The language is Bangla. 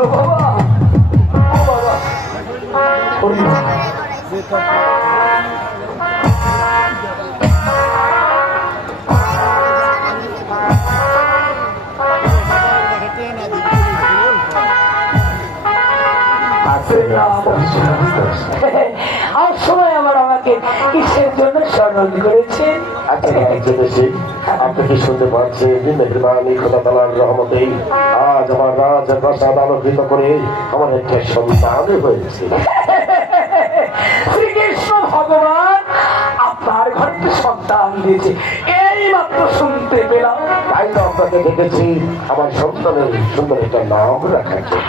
বাবা আর সময় আমাকে কিসের জন্য স্মরণ করেছে? আপনি কি শুনতে পাচ্ছেন? মেহরবানি খোদা তাআলার রহমতে আজ আমার রাজপ্রাসাদ আলোকিত করে আমার একটা সন্তান হয়েছে। শ্রীকৃষ্ণ ভগবান আপনার ঘরে তো সন্তান দিয়েছে, এই মাত্র শুনতে পেলাম। তাই তো আপনাকে দেখেছি আমার সন্তানের সুন্দর একটা নাম রাখার জন্য।